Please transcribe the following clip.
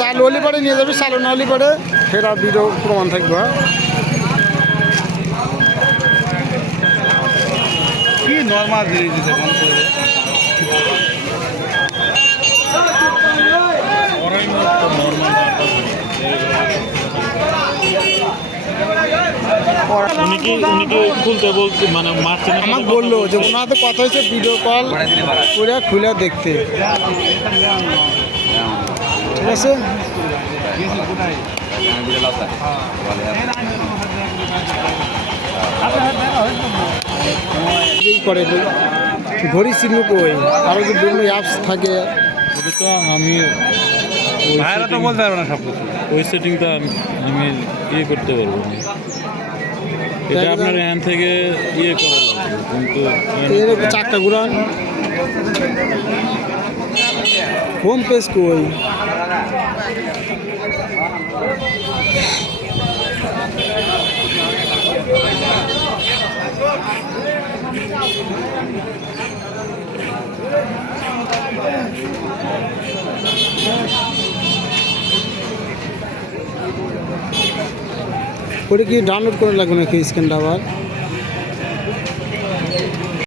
চাল হলি পরে নিয়ে যাবি, চালু না হলি পরে ফের আর ভিডিও প্রমাণ থাকবে। কি নর্মাল দিয়ে দিতে বন্ধ করে উনি কি খুলতে বলছে, মানে মারছে না? আমাকে বললো যে ওনার তো কথা হয়েছে ভিডিও কল করে খুলে দেখতে, ঠিক আছে। করে ঘড়ি চিহ্ন কই আরও যে বিভিন্ন অ্যাপস থাকে, ওটা তো আমি ভাইরা তো বলতে পারবে না সব কিছু। ওই সেটিংটা আমি ইয়ে করতে পারবো না। এটা আপনার এখান থেকে ইয়ে করা লাগবে, কিন্তু এর চারটা ঘুরান হোম পেজ কই। ওটা কি ডাউনলোড করে লাগবে নাকি স্ক্যানটা আবার?